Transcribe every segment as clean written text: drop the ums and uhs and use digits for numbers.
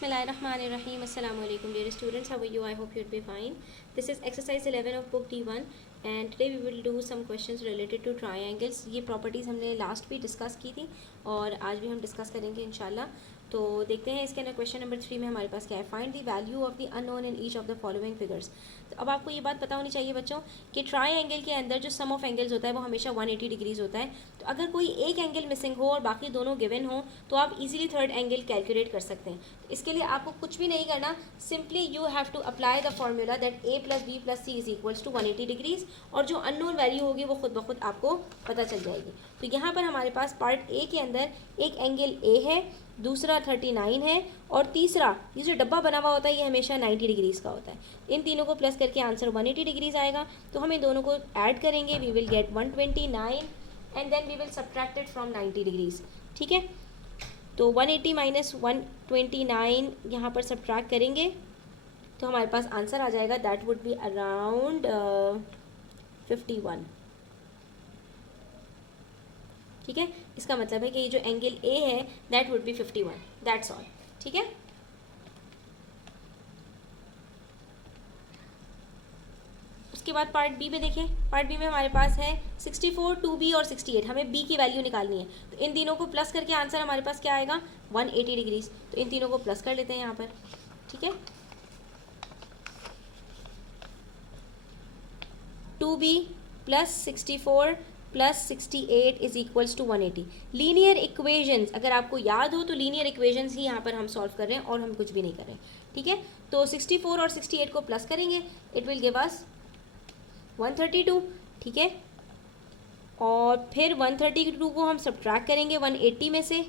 Bismillahirrahmanirrahim. Assalamu alaikum dear students. How are you? I hope you'd be fine. This is exercise 11 of book D1 and today we will do some questions related to triangles. ये properties हमने last भी discuss की थी और आज भी हम discuss करेंगे इंशाल्लाह. तो देखते हैं इसके अंदर क्वेश्चन नंबर 3 में हमारे पास क्या है. Find the value of the unknown in each of the following figures. तो अब आपको ये बात पता होनी चाहिए बच्चों कि ट्राइंगल के अंदर जो सम ऑफ एंगल्स होता है वो हमेशा 180 डिग्रीज होता है. तो अगर कोई एक एंगल मिसिंग हो और बाकी दोनों गिवन हो तो आप इजीली थर्ड एंगल कैलकुलेट कर सकते हैं. तो इसके लिए आपको कुछ भी नहीं करना, simply you have to apply the formula that a plus b plus c is equals to 180 degrees और जो अननोन वैल्यू होगी वो खुद ब खुद आपको पता चल जाएगी. तो यहाँ पर हमारे पास पार्ट ए के अंदर एक एंगल ए है, दूसरा 39 है और तीसरा ये जो डब्बा बना हुआ होता है ये हमेशा 90 डिग्रीज़ का होता है. इन तीनों को प्लस करके आंसर 180 डिग्रीज़ आएगा. तो हम इन दोनों को ऐड करेंगे, we will get 129 and then we will subtract it from 90 degrees. ठीक है, तो 180 माइनस 129 यहाँ पर सब्ट्रैक्ट करेंगे तो हमारे पास आंसर आ जाएगा दैट वुड बी अराउंड 51. ठीक है, इसका मतलब है कि ये जो एंगल ए है that would be 51. That's all. ठीक है, उसके बाद पार्ट बी में देखें. पार्ट बी में हमारे पास है 64, 2b और 68. हमें b की वैल्यू निकालनी है. तो इन तीनों को प्लस करके आंसर हमारे पास क्या आएगा 180 डिग्रीज. तो इन तीनों को प्लस कर लेते हैं यहाँ पर. ठीक है, 2b plus 64 plus 68 is equals to 180. Linear equations अगर आपको याद हो तो लीनियर इक्वेशंस ही यहाँ पर हम सॉल्व कर रहे हैं और हम कुछ भी नहीं कर रहे हैं. ठीक है, तो 64 और 68 को प्लस करेंगे, इट विल गिव अस 132. ठीक है, और फिर 132 को हम सब्ट्रैक्ट करेंगे 180 में से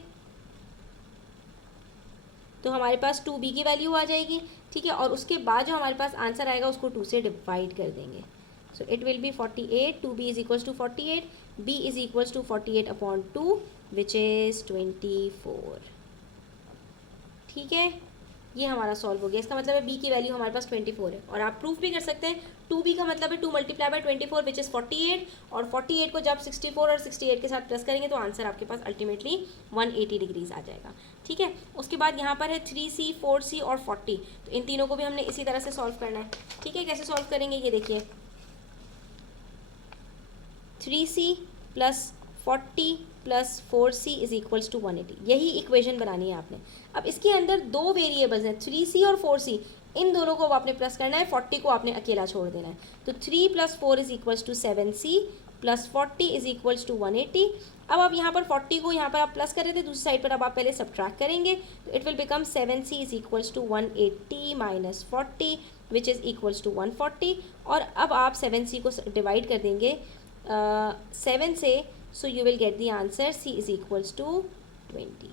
तो हमारे पास 2b की वैल्यू आ जाएगी. ठीक है, और उसके बाद जो हमारे पास आंसर आएगा उसको 2 से डिवाइड कर देंगे. So it will be 48. 2b is equals to 48. b is equals to 48 upon 2 which is 24. ठीक है, ये हमारा सॉल्व हो गया. इसका मतलब है b की वैल्यू हमारे पास 24 है और आप प्रूफ भी कर सकते हैं. 2b का मतलब है 2 मल्टीप्लाई बाई 24 विच इज़ 48 और 48 को जब 64 और 68 के साथ प्लस करेंगे तो आंसर आपके पास अल्टीमेटली 180 डिग्रीज आ जाएगा. ठीक है, उसके बाद यहाँ पर है 3c 4c और 40. तो इन तीनों को भी हमने इसी तरह से सॉल्व करना है. ठीक है, कैसे सॉल्व करेंगे ये देखिए. 3c plus 40 plus 4c is equals to 180. यही इक्वेशन बनानी है आपने. अब इसके अंदर दो वेरिएबल्स हैं 3c और 4c. इन दोनों को आपने प्लस करना है, 40 को आपने अकेला छोड़ देना है. तो 3 plus 4 is equals to 7c plus 40 is equals to 180. अब आप यहाँ पर 40 को यहाँ पर आप प्लस कर रहे थे, दूसरी साइड पर अब आप पहले सब्ट्रैक्ट करेंगे तो it will become 7c is equals to 180 minus 40 which is equals to 140. और अब आप 7c को डिवाइड कर देंगे 7 से, so you will get the answer c is equals to 20.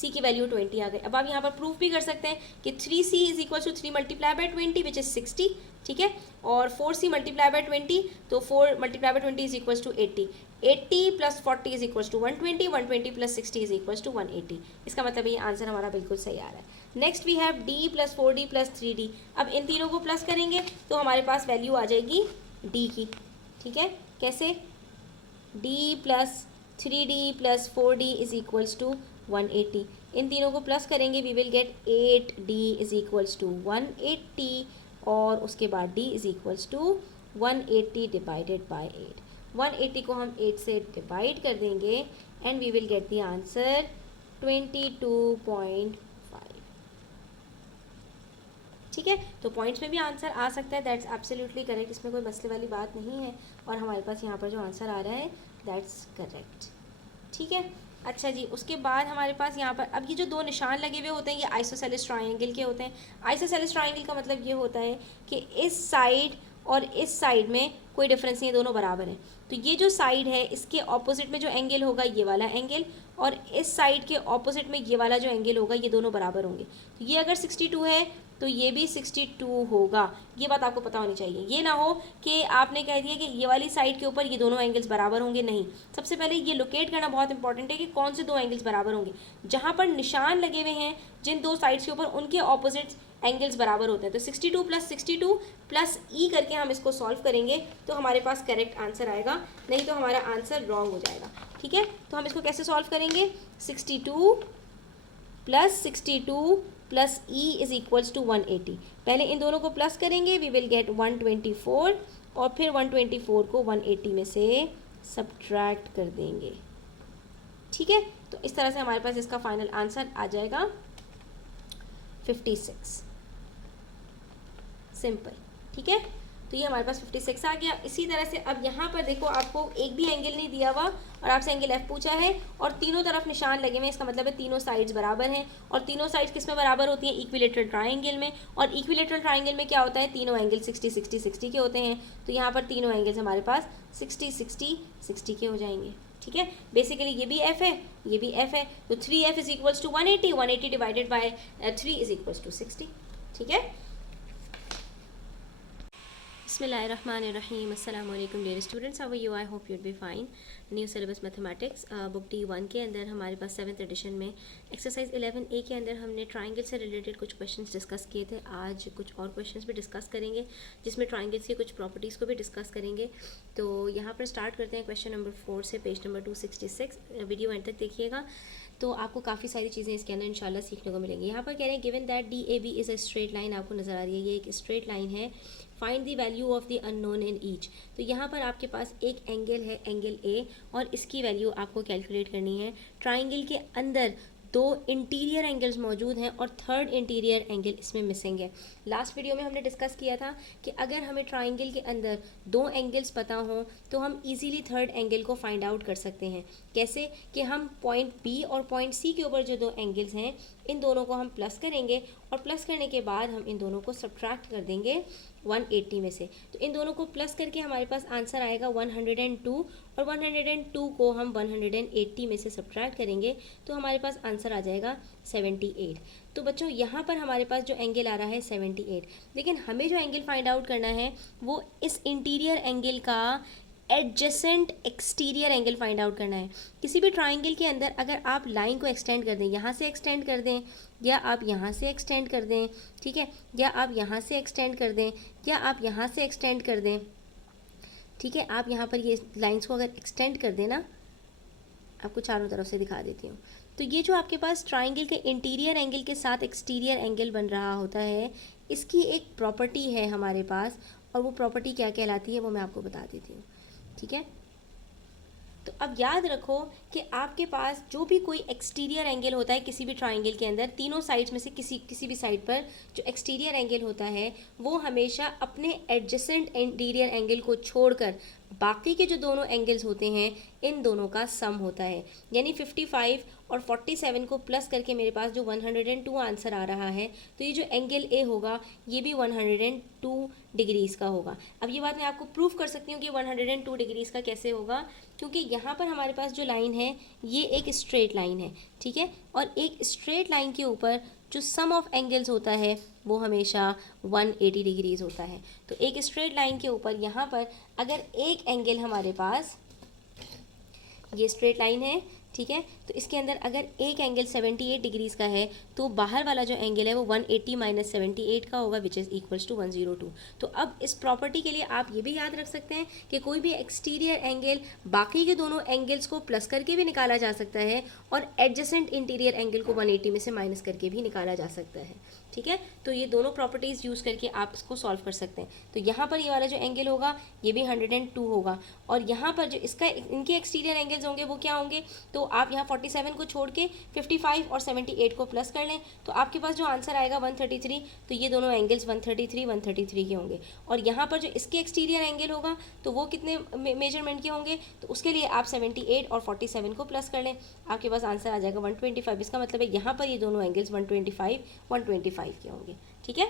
c की वैल्यू 20 आ गई. अब आप यहाँ पर प्रूफ भी कर सकते हैं कि 3c is equals to 3 multiply by 20 which is 60. ठीक है, और 4c मल्टीप्लाई बाई 20 तो 4 multiply by 20 is equals to 80. 80 plus 40 is equals to 120. 120 plus 60 is equals to 180. इसका मतलब ये आंसर हमारा बिल्कुल सही आ रहा है. Next we have d plus 4d plus 3d. अब इन तीनों को प्लस करेंगे तो हमारे पास वैल्यू आ जाएगी d की. ठीक है, कैसे d plus 3d plus 4d is equals to 180. इन तीनों को प्लस करेंगे we will get 8d is equals to 180 और उसके बाद d is equals to 180 divided by 8. 180 को हम 8 से डिवाइड कर देंगे and we will get the answer 22.5. ठीक है, तो पॉइंट्स में भी आंसर आ सकता है, दैट्स एब्सोल्युटली करेक्ट. इसमें कोई मसले वाली बात नहीं है और हमारे पास यहाँ पर जो आंसर आ रहा है दैट्स करेक्ट. ठीक है, अच्छा जी, उसके बाद हमारे पास यहाँ पर अब ये जो दो निशान लगे हुए होते हैं ये आइसोसेलेस ट्रायंगल के होते हैं. आइसोसेलेस ट्रायंगल का मतलब ये होता है कि इस साइड और इस साइड में कोई डिफरेंस नहीं है, दोनों बराबर हैं. तो ये जो साइड है इसके ऑपोजिट में जो एंगल होगा ये वाला एंगल और इस साइड के ऑपोजिट में ये वाला जो एंगल होगा ये दोनों बराबर होंगे. तो ये अगर 62 है तो ये भी 62 होगा. ये बात आपको पता होनी चाहिए. ये ना हो कि आपने कह दिया कि ये वाली साइड के ऊपर ये दोनों एंगल्स बराबर होंगे. नहीं, सबसे पहले ये लोकेट करना बहुत इंपॉर्टेंट है कि कौन से दो एंगल्स बराबर होंगे. जहाँ पर निशान लगे हुए हैं जिन दो साइड्स के ऊपर उनके ऑपोजिट एंगल्स बराबर होते हैं. तो 62 प्लस ई करके हम इसको सॉल्व करेंगे तो हमारे पास करेक्ट आंसर आएगा, नहीं तो हमारा आंसर रॉन्ग हो जाएगा. ठीक है, तो हम इसको कैसे सॉल्व करेंगे. 62 plus 62 plus E is equals to 180। पहले इन दोनों को प्लस करेंगे, वी विल गेट 124 और फिर 124 को 180 में से सब्ट्रैक्ट कर देंगे। ठीक है, तो इस तरह से हमारे पास इसका फाइनल आंसर आ जाएगा 56। सिंपल। ठीक है, तो ये हमारे पास 56 आ गया। इसी तरह से अब यहाँ पर देखो, आपको एक भी एंगल नहीं दिया हुआ और आपसे एंगल एफ पूछा है और तीनों तरफ निशान लगे हुए हैं, इसका मतलब है तीनों साइड्स बराबर हैं। और तीनों साइड्स किस में बराबर होती हैं? इक्विलेटरल ट्राइंगल में। और इक्विलेटरल ट्राइंगल में क्या होता है? तीनों एंगल 60 60 60 के होते हैं। तो यहाँ पर तीनों एंगल्स हमारे पास 60 60 60 के हो जाएंगे। ठीक है, बेसिकली ये भी एफ है, ये भी एफ है, तो 3f is equals to 180, 180 divided by 3 is equals to 60। ठीक है, बिस्मिल्लाहिर्रहमानिर्रहीम। अस्सलाम वालेकुम dear students, how are you? I hope you'd be fine. New syllabus mathematics book D1 के अंदर हमारे पास 7th एडिशन में एक्सरसाइज 11A के अंदर हमने ट्राइंगल से रिलेटेड कुछ क्वेश्चंस डिस्कस किए थे। आज कुछ और क्वेश्चंस भी डिस्कस करेंगे जिसमें ट्राइंगल्स की कुछ प्रॉपर्टीज़ को भी डिस्कस करेंगे। तो यहाँ पर स्टार्ट करते हैं क्वेश्चन नंबर 4 से, पेज नंबर 266। वीडियो एंड तक देखिएगा तो आपको काफ़ी सारी चीज़ें इसके अंदर इंशाल्लाह सीखने को मिलेंगी। यहाँ पर कह रहे हैं given that DAB is a straight line, आपको नज़र आ रही है ये एक स्ट्रेट लाइन है। Find the value of the unknown in each. तो यहाँ पर आपके पास एक एंगल है, एंगल ए, और इसकी वैल्यू आपको कैलकुलेट करनी है। ट्राइंगल के अंदर दो इंटीरियर एंगल्स मौजूद हैं और थर्ड इंटीरियर एंगल इसमें मिसिंग है। लास्ट वीडियो में हमने डिस्कस किया था कि अगर हमें ट्राइंगल के अंदर दो एंगल्स पता हों तो हम इजीली थर्ड एंगल को फाइंड आउट कर सकते हैं। कैसे? कि हम पॉइंट बी और पॉइंट सी के ऊपर जो दो एंगल्स हैं इन दोनों को हम प्लस करेंगे और प्लस करने के बाद हम इन दोनों को सब्ट्रैक्ट कर देंगे 180 में से। तो इन दोनों को प्लस करके हमारे पास आंसर आएगा 102 और 102 को हम 180 में से सब्ट्रैक्ट करेंगे तो हमारे पास आंसर आ जाएगा 78। तो बच्चों यहाँ पर हमारे पास जो एंगल आ रहा है 78, लेकिन हमें जो एंगल फाइंड आउट करना है वो इस इंटीरियर एंगल का adjacent exterior angle find out करना है। किसी भी ट्राइंगल के अंदर अगर आप लाइन को एक्सटेंड कर दें, यहाँ से एक्सटेंड कर दें या आप यहाँ से एक्सटेंड कर दें, ठीक है, या आप यहाँ से एक्सटेंड कर दें या आप यहाँ से एक्सटेंड कर दें, ठीक है, आप यहाँ पर ये लाइंस को अगर एक्सटेंड कर दें ना, आपको चारों तरफ से दिखा देती हूँ, तो ये जो आपके पास ट्राइंगल के इंटीरियर एंगल के साथ एक्सटीरियर एंगल बन रहा होता है, इसकी एक प्रॉपर्टी है हमारे पास, और वो प्रॉपर्टी क्या कहलाती है वो मैं आपको बता देती हूँ। ठीक है, तो अब याद रखो कि आपके पास जो भी कोई एक्सटीरियर एंगल होता है किसी भी ट्राइंगल के अंदर, तीनों साइड्स में से किसी भी साइड पर जो एक्सटीरियर एंगल होता है वो हमेशा अपने एडजेसेंट इंटीरियर एंगल को छोड़कर बाकी के जो दोनों एंगल्स होते हैं इन दोनों का सम होता है। यानी 55 और 47 को प्लस करके मेरे पास जो 102 आंसर आ रहा है, तो ये जो एंगल ए होगा ये भी 102 डिग्रीज़ का होगा। अब ये बात मैं आपको प्रूव कर सकती हूँ कि 102 डिग्रीज़ का कैसे होगा, क्योंकि यहाँ पर हमारे पास जो लाइन है ये एक स्ट्रेट लाइन है, ठीक है, और एक स्ट्रेट लाइन के ऊपर जो सम ऑफ एंगल्स होता है वो हमेशा 180 डिग्रीज़ होता है। तो एक स्ट्रेट लाइन के ऊपर यहाँ पर अगर एक एंगल हमारे पास, ये स्ट्रेट लाइन है, ठीक है, तो इसके अंदर अगर एक एंगल 78 डिग्रीज़ का है तो बाहर वाला जो एंगल है वो 180 माइनस 78 का होगा, विच इज़ इक्वल्स टू 102। तो अब इस प्रॉपर्टी के लिए आप ये भी याद रख सकते हैं कि कोई भी एक्सटीरियर एंगल बाकी के दोनों एंगल्स को प्लस करके भी निकाला जा सकता है और एडजेसेंट इंटीरियर एंगल को 180 में से माइनस करके भी निकाला जा सकता है। ठीक है, तो ये दोनों प्रॉपर्टीज़ यूज़ करके आप इसको सॉल्व कर सकते हैं। तो यहाँ पर ये वाला जो एंगल होगा ये भी 102 होगा, और यहाँ पर जो इसका इनके एक्सटीरियर एंगल्स होंगे वो क्या होंगे, तो आप यहाँ 47 को छोड़ के 55 और 78 को प्लस कर लें तो आपके पास जो आंसर आएगा 133। तो ये दोनों एंगल्स 133 के होंगे, और यहाँ पर जो इसके एक्सटीरियर एंगल होगा तो वो कितने मेजरमेंट के होंगे, तो उसके लिए आप 78 और 47 को प्लस कर लें, आपके पास आंसर आ जाएगा 125। इसका मतलब है यहाँ पर ये दोनों एंगल्स 125 के होंगे। ठीक है,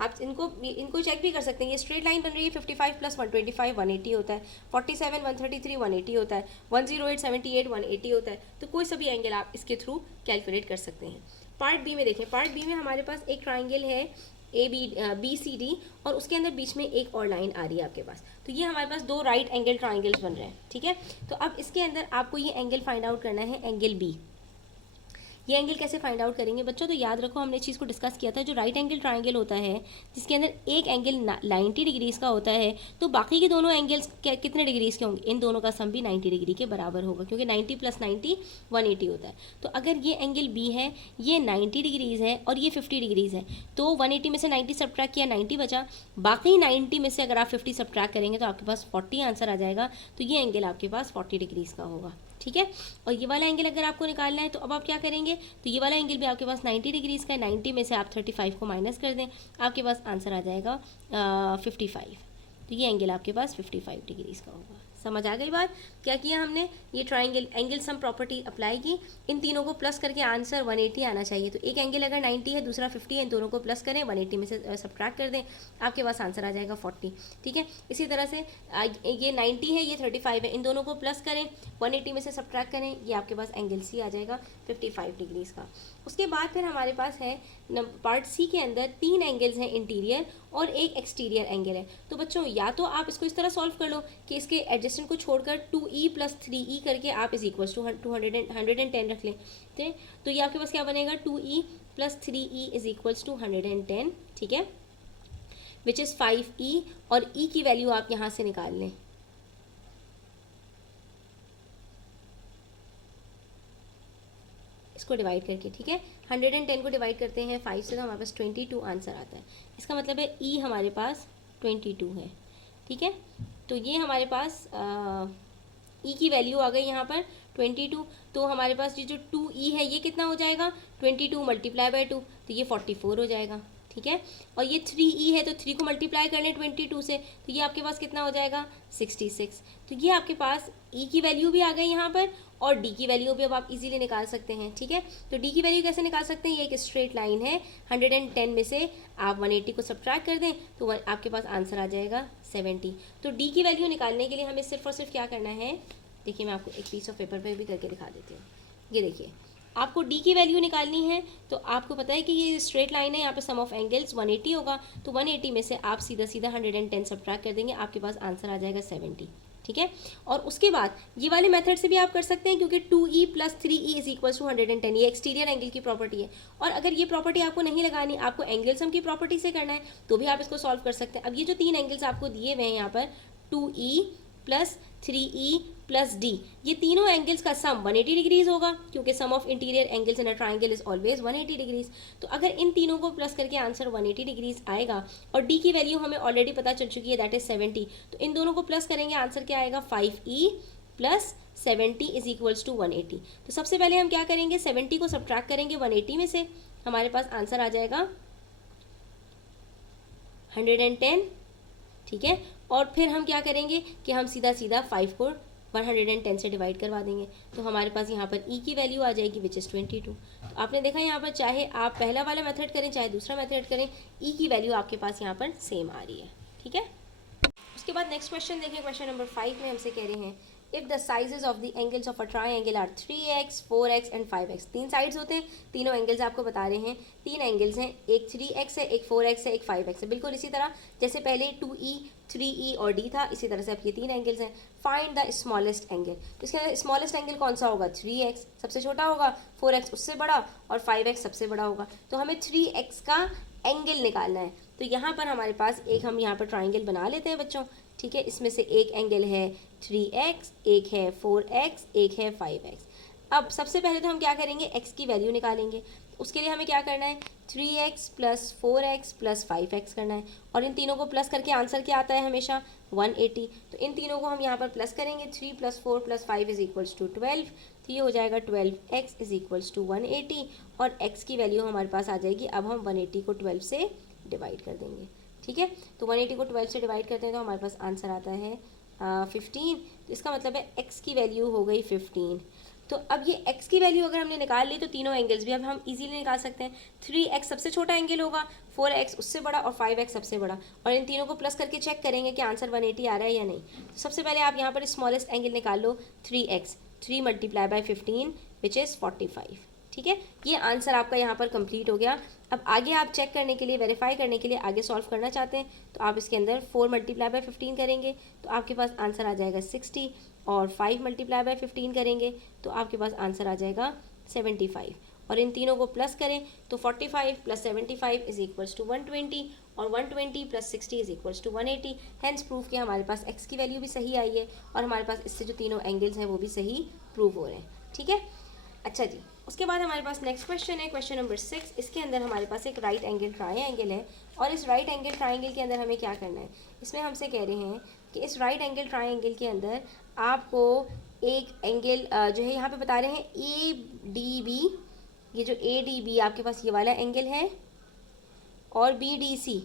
आप इनको चेक भी कर सकते हैं। ये स्ट्रेट लाइन बन रही है, 55 प्लस 125 180 होता है, 47 133 180 होता है, 108 78 180 होता है। तो कोई सा भी एंगल आप इसके थ्रू कैलकुलेट कर सकते हैं। पार्ट बी में देखें, पार्ट बी में हमारे पास एक ट्राइंगल है ABCD और उसके अंदर बीच में एक और लाइन आ रही है आपके पास। तो ये हमारे पास दो राइट एंगल ट्राइंगल्स बन रहे हैं। ठीक है, तो अब इसके अंदर आपको ये एंगल फाइंड आउट करना है, एंगल बी। ये एंगल कैसे फाइंड आउट करेंगे बच्चों? तो याद रखो हमने इस चीज़ को डिस्कस किया था, जो राइट एंगल ट्राइंगल होता है जिसके अंदर एक एंगल 90 डिग्रीज़ का होता है, तो बाकी के दोनों एंगल्स कितने डिग्रीज़ के होंगे? इन दोनों का सम भी 90 डिग्री के बराबर होगा, क्योंकि 90 + 90 180 होता है। तो अगर ये एंगल बी है, ये 90 डिग्रीज़ है और ये 50 डिग्रीज़ है, तो 180 में से 90 सब्ट्रैक्ट किया, 90 बचा। बाकी 90 में से अगर आप 50 सब्ट्रैक्ट करेंगे तो आपके पास 40 आंसर आ जाएगा। तो ये एंगल आपके पास 40 डिग्रीज़ का होगा, ठीक है। और ये वाला एंगल अगर आपको निकालना है तो अब आप क्या करेंगे? तो ये वाला एंगल भी आपके पास 90 डिग्रीज़ का है, 90 में से आप 35 को माइनस कर दें, आपके पास आंसर आ जाएगा 55। तो ये एंगल आपके पास 55 डिग्रीज़ का होगा। समझ आ गई बात? क्या किया हमने? ये triangle angle sum property apply की, इन तीनों को प्लस करके आंसर 180 आना चाहिए। तो एक एंगल अगर 90 है, दूसरा 50 है, इन दोनों को प्लस करें, 180 में से सब्ट्रैक्ट कर दें, आपके पास आंसर आ जाएगा 40, ठीक है। इसी तरह से ये 90 है, ये 35 है, इन दोनों को प्लस करें, 180 में से सब्ट्रैक्ट करें, ये आपके पास एंगल सी आ जाएगा 55 डिग्रीज़ का। उसके बाद फिर हमारे पास है पार्ट सी के अंदर 3 एंगल्स हैं, इंटीरियर और एक एक्सटीरियर एंगल है। तो बच्चों या तो आप इसको इस तरह सॉल्व कर लो कि इसके एडजस्टेंट को छोड़कर 2e + 3e करके आप इज इक्वल टू 110 रख लें, ठीक है। तो ये आपके पास क्या बनेगा? 2e + 3e is equal to 110, ठीक है, विच इज़ 5e, और e की वैल्यू आप यहाँ से निकाल लें। इसको डिवाइड करके, ठीक है, 110 को डिवाइड करते हैं 5 से तो हमारे पास 22 आंसर आता है। इसका मतलब है ई हमारे पास 22 है, ठीक है। तो ये हमारे पास ई की वैल्यू आ गई यहाँ पर 22। तो हमारे पास ये जो 2e है ये कितना हो जाएगा? 22 × 2, तो ये 44 हो जाएगा, ठीक है। और ये 3e है, तो 3 को मल्टीप्लाई कर लें 22 से, तो ये आपके पास कितना हो जाएगा? 66। तो ये आपके पास e की वैल्यू भी आ गई यहाँ पर, और d की वैल्यू भी अब आप इजीली निकाल सकते हैं, ठीक है। तो d की वैल्यू कैसे निकाल सकते हैं? ये एक स्ट्रेट लाइन है, 110 में से आप 180 को सब्ट्रैक्ट कर दें तो आपके पास आंसर आ जाएगा 70। तो d की वैल्यू निकालने के लिए हमें सिर्फ और सिर्फ क्या करना है? देखिए मैं आपको एक पीस ऑफ पेपर पे भी करके दिखा देती हूँ। ये देखिए, आपको d की वैल्यू निकालनी है, तो आपको पता है कि ये स्ट्रेट लाइन है, यहाँ पे सम ऑफ एंगल्स 180 होगा, तो 180 में से आप सीधा सीधा 110 सब्ट्रैक्ट कर देंगे, आपके पास आंसर आ जाएगा 70, ठीक है। और उसके बाद ये वाले मेथड से भी आप कर सकते हैं, क्योंकि 2e + 3e is equal to 110, ये एक्सटीरियर एंगल की प्रॉपर्टी है। और अगर ये प्रॉपर्टी आपको नहीं लगानी, आपको एंगल सम की प्रॉपर्टी से करना है, तो भी आप इसको सॉल्व कर सकते हैं। अब ये जो 3 एंगल्स आपको दिए हुए हैं यहाँ पर, 2e + 3e + d, ये तीनों एंगल्स का सम 180 डिग्रीज होगा, क्योंकि sum of interior angles in a triangle is always 180 degrees. तो अगर इन तीनों को प्लस करके आंसर 180 डिग्रीज आएगा, और d की वैल्यू हमें ऑलरेडी पता चल चुकी है, दैट इज 70, तो इन दोनों को प्लस करेंगे, आंसर क्या आएगा? 5e + 70 is equals to 180। तो सबसे पहले हम क्या करेंगे? 70 को सब्ट्रैक्ट करेंगे 180 में से, हमारे पास आंसर आ जाएगा 110, ठीक है। और फिर हम क्या करेंगे कि हम सीधा सीधा 5 को 110 से डिवाइड करवा देंगे, तो हमारे पास यहाँ पर e की वैल्यू आ जाएगी विच इज़ 22। तो आपने देखा यहाँ पर, चाहे आप पहला वाला मेथड करें चाहे दूसरा मेथड करें, e की वैल्यू आपके पास यहाँ पर सेम आ रही है, ठीक है। उसके बाद नेक्स्ट क्वेश्चन देखिए, क्वेश्चन नंबर 5 में हमसे कह रहे हैं if the sizes of the angles of a triangle are 3x, 4x and 5x। 3 sides होते हैं, तीनों एंगल्स आपको बता रहे हैं, 3 एंगल्स हैं, एक 3x है, एक 4x है, एक 5x है, बिल्कुल इसी तरह जैसे पहले 2e, 3e और d था, इसी तरह से अब ये 3 एंगल्स हैं। Find the smallest angle. तो इसके अंदर स्मॉलेस्ट एंगल कौन सा होगा? 3x सबसे छोटा होगा, 4x उससे बड़ा, और 5x सबसे बड़ा होगा। तो हमें 3x का एंगल निकालना है। तो यहाँ पर हमारे पास एक, हम यहाँ पर ट्राइंगल बना लेते हैं बच्चों, ठीक है। इसमें से एक एंगल है 3x, एक है 4x, एक है 5x। अब सबसे पहले तो हम क्या करेंगे? x की वैल्यू निकालेंगे। उसके लिए हमें क्या करना है? 3x + 4x + 5x करना है, और इन तीनों को प्लस करके आंसर क्या आता है? हमेशा 180। तो इन तीनों को हम यहाँ पर प्लस करेंगे, 3 + 4 + 5 इज इक्वल्स टू 12, तो ये हो जाएगा 12x इज इक्वल्स टू 180, और x की वैल्यू हमारे पास आ जाएगी। अब हम 180 को 12 से डिवाइड कर देंगे, ठीक है। तो 180 को 12 से डिवाइड करते हैं तो हमारे पास आंसर आता है 15। तो इसका मतलब है x की वैल्यू हो गई 15। तो अब ये x की वैल्यू अगर हमने निकाल ली, तो तीनों एंगल्स भी अब हम इजीली निकाल सकते हैं। 3x सबसे छोटा एंगल होगा, 4x उससे बड़ा, और 5x सबसे बड़ा, और इन तीनों को प्लस करके चेक करेंगे कि आंसर 180 आ रहा है या नहीं। तो सबसे पहले आप यहाँ पर स्मॉलेस्ट एंगल निकाल लो, 3x, 3 × 15 विच इज़ 45, ठीक है। ये आंसर आपका यहाँ पर कंप्लीट हो गया। अब आगे आप चेक करने के लिए, वेरीफाई करने के लिए आगे सॉल्व करना चाहते हैं, तो आप इसके अंदर 4 × 15 करेंगे तो आपके पास आंसर आ जाएगा 60, और 5 × 15 करेंगे तो आपके पास आंसर आ जाएगा 75, और इन तीनों को प्लस करें तो 45 प्लस 75 इज इक्वल्स टू 120 और 120 plus 60 is equals to 180। Hence proof कि हमारे पास x की वैल्यू भी सही आई है और हमारे पास इससे जो तीनों एंगल्स हैं वो भी सही प्रूव हो रहे हैं। ठीक है, अच्छा जी, उसके बाद हमारे पास नेक्स्ट क्वेश्चन है, क्वेश्चन नंबर 6। इसके अंदर हमारे पास एक राइट एंगल ट्रायंगल है और इस राइट एंगल ट्रायंगल के अंदर हमें क्या करना है, इसमें हमसे कह रहे हैं कि इस राइट एंगल ट्रायंगल के अंदर आपको एक एंगल जो है यहाँ पे बता रहे हैं ADB, ये जो ADB आपके पास ये वाला एंगल है और BDC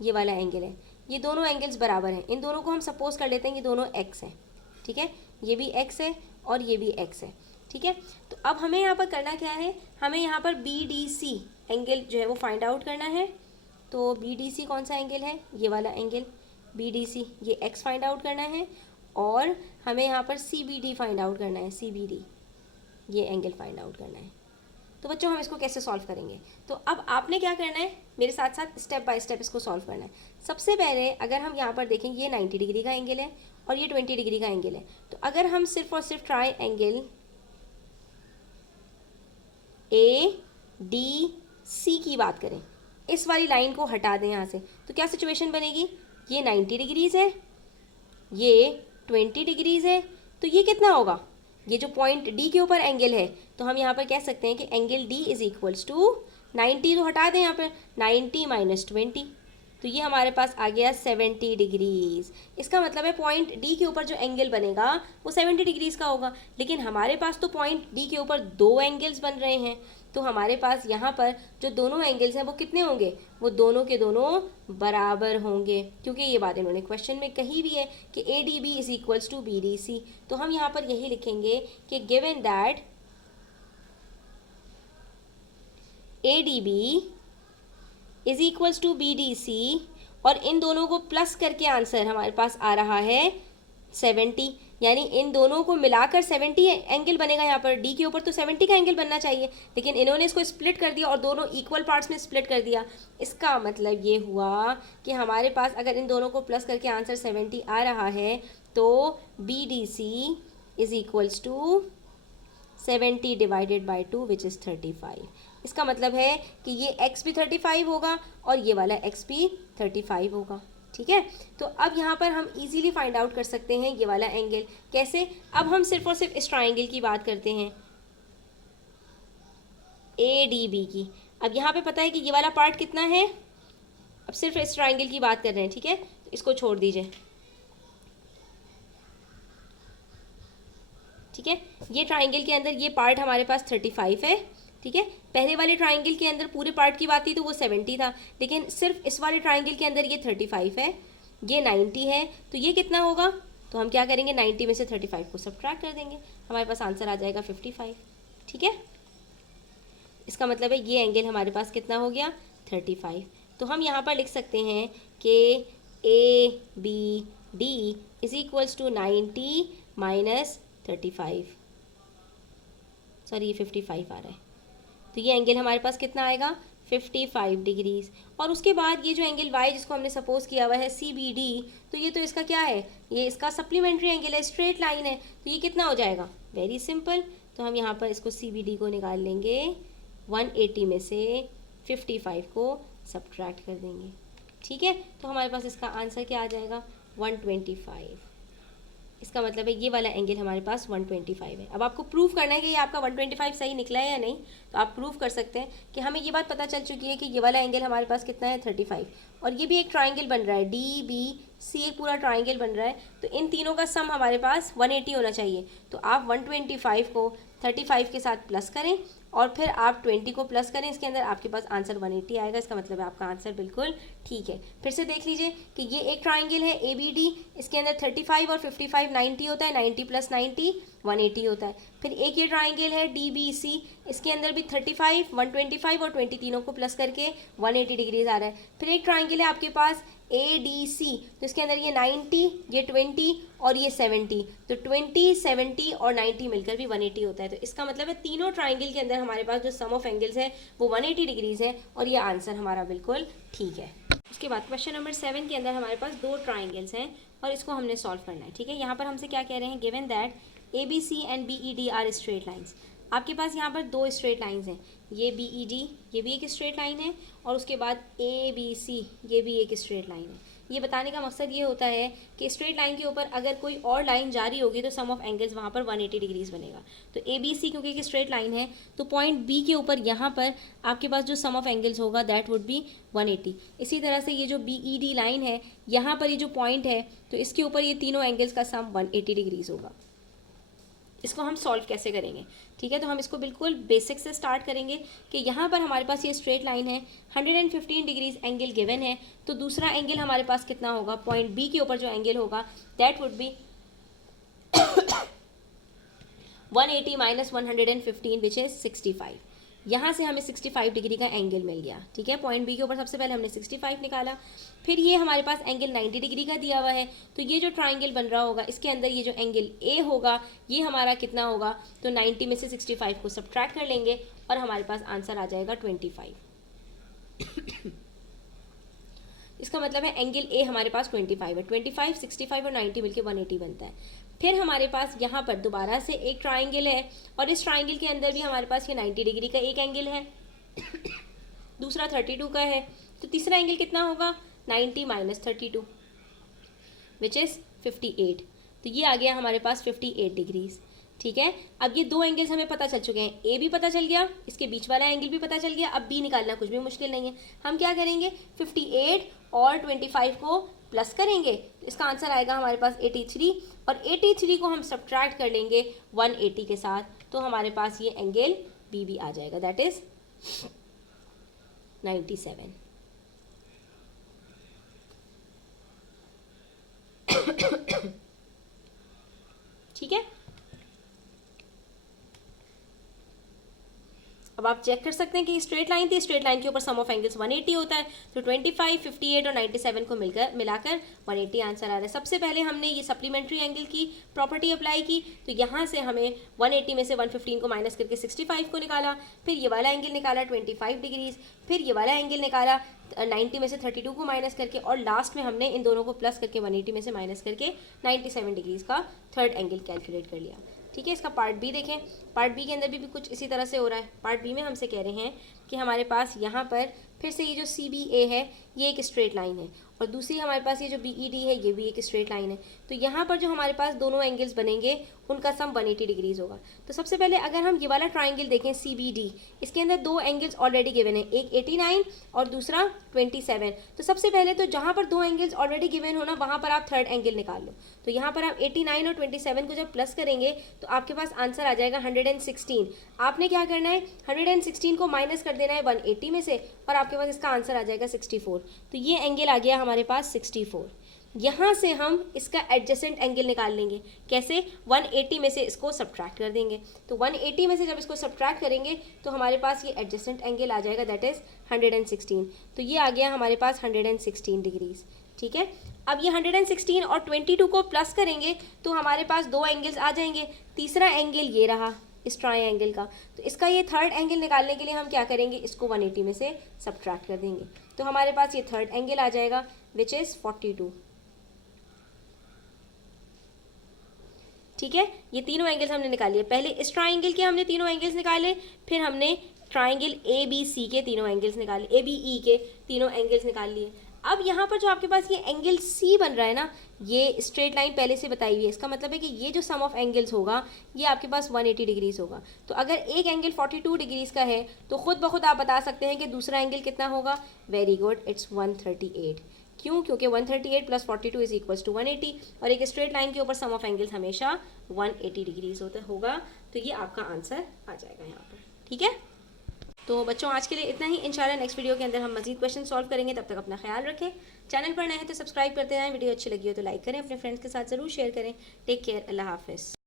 ये वाला एंगल है, ये दोनों एंगल्स बराबर हैं। इन दोनों को हम सपोज कर लेते हैं ये दोनों x हैं। ठीक है, ये भी x है और ये भी x है। ठीक है, तो अब हमें यहाँ पर करना क्या है, हमें यहाँ पर BDC एंगल जो है वो फाइंड आउट करना है। तो BDC कौन सा एंगल है, ये वाला एंगल BDC, ये x फाइंड आउट करना है और हमें यहाँ पर CBD फाइंड आउट करना है, CBD ये एंगल फाइंड आउट करना है। तो बच्चों हम इसको कैसे सॉल्व करेंगे, तो अब आपने क्या करना है, मेरे साथ साथ स्टेप बाय स्टेप इसको सॉल्व करना है। सबसे पहले अगर हम यहाँ पर देखें ये 90 डिग्री का एंगल है और ये 20 डिग्री का एंगल है, तो अगर हम सिर्फ और सिर्फ ट्राई एंगल ADC की बात करें, इस वाली लाइन को हटा दें यहाँ से, तो क्या सिचुएशन बनेगी, ये 90 डिग्रीज है, ये 20 डिग्रीज है, तो ये कितना होगा, ये जो पॉइंट D के ऊपर एंगल है, तो हम यहाँ पर कह सकते हैं कि angle D is equals to 90, तो हटा दें यहाँ पर 90 माइनस 20, तो ये हमारे पास आ गया 70 डिग्रीज। इसका मतलब है पॉइंट D के ऊपर जो एंगल बनेगा वो 70 डिग्रीज का होगा, लेकिन हमारे पास तो पॉइंट D के ऊपर दो एंगल्स बन रहे हैं, तो हमारे पास यहाँ पर जो दोनों एंगल्स हैं वो कितने होंगे, वो दोनों के दोनों बराबर होंगे, क्योंकि ये बात इन्होंने क्वेश्चन में कही भी है कि ADB is equals to BDC। तो हम यहाँ पर यही लिखेंगे कि given that ADB is equals to BDC और इन दोनों को प्लस करके आंसर हमारे पास आ रहा है 70, यानी इन दोनों को मिलाकर 70 एंगल बनेगा। यहाँ पर D के ऊपर तो 70 का एंगल बनना चाहिए, लेकिन इन्होंने इसको स्प्लिट कर दिया और दोनों इक्वल पार्ट्स में स्प्लिट कर दिया। इसका मतलब ये हुआ कि हमारे पास अगर इन दोनों को प्लस करके आंसर 70 आ रहा है तो BDC is equals to 70 divided by 2 which is 35। इसका मतलब है कि ये x भी 35 होगा और ये वाला x भी 35 होगा। ठीक है, तो अब यहाँ पर हम इजीली फाइंड आउट कर सकते हैं ये वाला एंगल। कैसे, अब हम सिर्फ और सिर्फ इस ट्राइंगल की बात करते हैं ADB की। अब यहाँ पे पता है कि ये वाला पार्ट कितना है, अब सिर्फ इस ट्राइंगल की बात कर रहे हैं। ठीक है, तो इसको छोड़ दीजिए। ठीक है, ये ट्राइंगल के अंदर ये पार्ट हमारे पास 35 है। ठीक है, पहले वाले ट्राइंगल के अंदर पूरे पार्ट की बात थी तो वो 70 था, लेकिन सिर्फ इस वाले ट्राइंगल के अंदर ये 35 है, ये 90 है, तो ये कितना होगा, तो हम क्या करेंगे 90 में से 35 को सब्ट्रैक्ट कर देंगे, हमारे पास आंसर आ जाएगा 55। ठीक है, इसका मतलब है ये एंगल हमारे पास कितना हो गया 35। तो हम यहाँ पर लिख सकते हैं कि ABD is equals to 90 minus 35, sorry ये 55 आ रहा है, तो ये एंगल हमारे पास कितना आएगा 55 डिग्रीज। और उसके बाद ये जो एंगल y जिसको हमने सपोज किया हुआ है CBD, तो ये तो इसका क्या है, ये इसका सप्लीमेंट्री एंगल है, स्ट्रेट लाइन है, तो ये कितना हो जाएगा, वेरी सिंपल। तो हम यहाँ पर इसको CBD को निकाल लेंगे, 180 में से 55 को सब्ट्रैक्ट कर देंगे। ठीक है, तो हमारे पास इसका आंसर क्या आ जाएगा 125। इसका मतलब है ये वाला एंगल हमारे पास 125 है। अब आपको प्रूफ करना है कि ये आपका 125 सही निकला है या नहीं, तो आप प्रूफ कर सकते हैं कि हमें ये बात पता चल चुकी है कि ये वाला एंगल हमारे पास कितना है 35, और ये भी एक ट्राइंगल बन रहा है DBC, एक पूरा ट्राइंगल बन रहा है, तो इन तीनों का सम हमारे पास 180 होना चाहिए। तो आप 125 को 35 के साथ प्लस करें और फिर आप 20 को प्लस करें, इसके अंदर आपके पास आंसर 180 आएगा। इसका मतलब है आपका आंसर बिल्कुल ठीक है। फिर से देख लीजिए कि ये एक ट्राइंगल है ABD, इसके अंदर 35 और 55 90 होता है, 90 प्लस 90 180 होता है। फिर एक ये ट्राइंगल है DBC, इसके अंदर भी 35 125 और 20 तीनों को प्लस करके 180 डिग्रीज आ रहा है। फिर एक ट्राइंगल है आपके पास ADC, तो इसके अंदर ये 90, ये 20 और ये 70, तो 20 70 और 90 मिलकर भी 180 होता है। तो इसका मतलब है तीनों ट्राइंगल के अंदर हमारे पास जो सम ऑफ एंगल्स है वो 180 डिग्रीज है, और ये आंसर हमारा बिल्कुल ठीक है। उसके बाद क्वेश्चन नंबर 7 के अंदर हमारे पास दो ट्राइंगल्स हैं और इसको हमने सॉल्व करना है। ठीक है, यहाँ पर हमसे क्या कह रहे हैं, given that ABC and BED are straight lines. आपके पास यहाँ पर दो स्ट्रेट लाइंस हैं, ये BED ये भी एक स्ट्रेट लाइन है, और उसके बाद ABC ये भी एक स्ट्रेट लाइन है। ये बताने का मकसद ये होता है कि स्ट्रेट लाइन के ऊपर अगर कोई और लाइन जारी होगी तो सम ऑफ एंगल्स वहाँ पर 180 डिग्रीज बनेगा। तो ABC क्योंकि एक स्ट्रेट लाइन है तो पॉइंट B के ऊपर यहाँ पर आपके पास जो सम ऑफ एंगल्स होगा दैट वुड बी 180। इसी तरह से ये जो BED लाइन है, यहाँ पर ये जो पॉइंट है तो इसके ऊपर ये तीनों एंगल्स का सम 180 डिग्रीज होगा। इसको हम सॉल्व कैसे करेंगे, ठीक है, तो हम इसको बिल्कुल बेसिक से स्टार्ट करेंगे कि यहाँ पर हमारे पास ये स्ट्रेट लाइन है, 115 डिग्रीज एंगल गिवन है, तो दूसरा एंगल हमारे पास कितना होगा, पॉइंट बी के ऊपर जो एंगल होगा that would be 180 minus 115 which is 65। यहाँ से हमें 65 डिग्री का एंगल मिल गया, ठीक है। पॉइंट बी के ऊपर सबसे पहले हमने 65 निकाला, फिर ये हमारे पास एंगल 90 डिग्री का दिया हुआ है, तो ये जो ट्राइंगल बन रहा होगा इसके अंदर ये जो एंगल ए होगा ये हमारा कितना होगा, तो 90 में से 65 को सब्ट्रैक्ट कर लेंगे और हमारे पास आंसर आ जाएगा 25। इसका मतलब है एंगल ए हमारे पास 25 है, 25, 65 और 90 मिलके 180 बनता है। फिर हमारे पास यहाँ पर दोबारा से एक ट्राइंगल है और इस ट्राइंगल के अंदर भी हमारे पास ये 90 डिग्री का एक एंगल है, दूसरा 32 का है, तो तीसरा एंगल कितना होगा, 90 माइनस 32 विच इज़ 58। तो ये आ गया हमारे पास 58 डिग्रीज, ठीक है। अब ये दो एंगल्स हमें पता चल चुके हैं, ए भी पता चल गया, इसके बीच वाला एंगल भी पता चल गया। अब बी निकालना कुछ भी मुश्किल नहीं है, हम क्या करेंगे 58 और 25 को प्लस करेंगे, इसका आंसर आएगा हमारे पास 83, और 83 को हम सब्ट्रैक्ट कर लेंगे 180 के साथ, तो हमारे पास ये एंगल बी भी आ जाएगा दैट इज 97। ठीक है, अब आप चेक कर सकते हैं कि स्ट्रेट लाइन थी, स्ट्रेट लाइन के ऊपर सम ऑफ एंगल्स 180 होता है, तो 25, 58 और 97 को मिलाकर 180 आंसर आ रहा है। सबसे पहले हमने ये सप्लीमेंट्री एंगल की प्रॉपर्टी अप्लाई की, तो यहाँ से हमें 180 में से 115 को माइनस करके 65 को निकाला, फिर ये वाला एंगल निकाला 25 डिग्रीज, फिर ये वाला एंगल निकाला 90 में से 32 को माइनस करके, और लास्ट में हमने इन दोनों को प्लस करके 180 में से माइनस करके 97 डिग्रीज का थर्ड एंगल कैलकुलेट कर लिया, ठीक है। इसका पार्ट बी देखें, पार्ट बी के अंदर भी कुछ इसी तरह से हो रहा है। पार्ट बी में हमसे कह रहे हैं कि हमारे पास यहाँ पर फिर से ये जो CBA है ये एक स्ट्रेट लाइन है, और दूसरी हमारे पास ये जो BED है ये भी एक स्ट्रेट लाइन है, तो यहाँ पर जो हमारे पास दोनों एंगल्स बनेंगे उनका सम 180 डिग्रीज होगा। तो सबसे पहले अगर हम ये वाला ट्राइंगल देखें CBD, इसके अंदर दो एंगल्स ऑलरेडी गिवन है, एक 89 और दूसरा 27। तो सबसे पहले तो जहाँ पर दो एंगल्स ऑलरेडी गिवन हो ना वहाँ पर आप थर्ड एंगल निकाल लो, तो यहाँ पर आप 89 और 27 को जब प्लस करेंगे तो आपके पास आंसर आ जाएगा 116। आपने क्या करना है, 116 को माइनस कर देना है 180 में से, और आपके पास इसका आंसर आ जाएगा 64। तो ये एंगल आ गया हमारे पास 64। यहाँ से हम इसका एडजेसेंट एंगल निकाल लेंगे, कैसे, 180 में से इसको सब्ट्रैक्ट कर देंगे, तो 180 में से जब इसको सब्ट्रैक्ट करेंगे तो हमारे पास ये एडजेसेंट एंगल आ जाएगा दैट इज़ 116। तो ये आ गया हमारे पास 116 डिग्रीज, ठीक है। अब ये 116 और 22 को प्लस करेंगे तो हमारे पास दो एंगल्स आ जाएंगे, तीसरा एंगल ये रहा इस ट्रायंगल का, तो इसका ये थर्ड एंगल निकालने के लिए हम क्या करेंगे, इसको 180 में से सब्ट्रैक्ट कर देंगे, तो हमारे पास ये थर्ड एंगल आ जाएगा विच इज़ 42, ठीक है। ये तीनों एंगल्स हमने निकाल लिए, पहले इस ट्राइंगल के हमने तीनों एंगल्स निकाले, फिर हमने ट्राइंगल ABC के तीनों एंगल्स निकाले, ABE के तीनों एंगल्स निकाल लिए। अब यहाँ पर जो आपके पास ये एंगल C बन रहा है ना, ये स्ट्रेट लाइन पहले से बताई हुई है, इसका मतलब है कि ये जो सम ऑफ एंगल्स होगा ये आपके पास 180 डिग्रीज होगा। तो अगर एक एंगल 42 डिग्रीज का है तो खुद ब खुद आप बता सकते हैं कि दूसरा एंगल कितना होगा, वेरी गुड, इट्स 138। क्यों, क्योंकि 138 प्लस 42 इज इक्वल्स टू 180, और एक स्ट्रेट लाइन के ऊपर सम ऑफ एंगल्स हमेशा 180 डिग्रीज होगा, तो ये आपका आंसर आ जाएगा यहाँ पर, ठीक है। तो बच्चों आज के लिए इतना ही, इंशाल्लाह नेक्स्ट वीडियो के अंदर हम मजीद क्वेश्चन सॉल्व करेंगे, तब तक अपना ख्याल रखें। चैनल पर नए हैं तो सब्सक्राइब करते रहें, वीडियो अच्छी लगी हो तो लाइक करें, अपने फ्रेंड्स के साथ ज़रूर शेयर करें। टेक केयर, अल्लाह हाफिज़।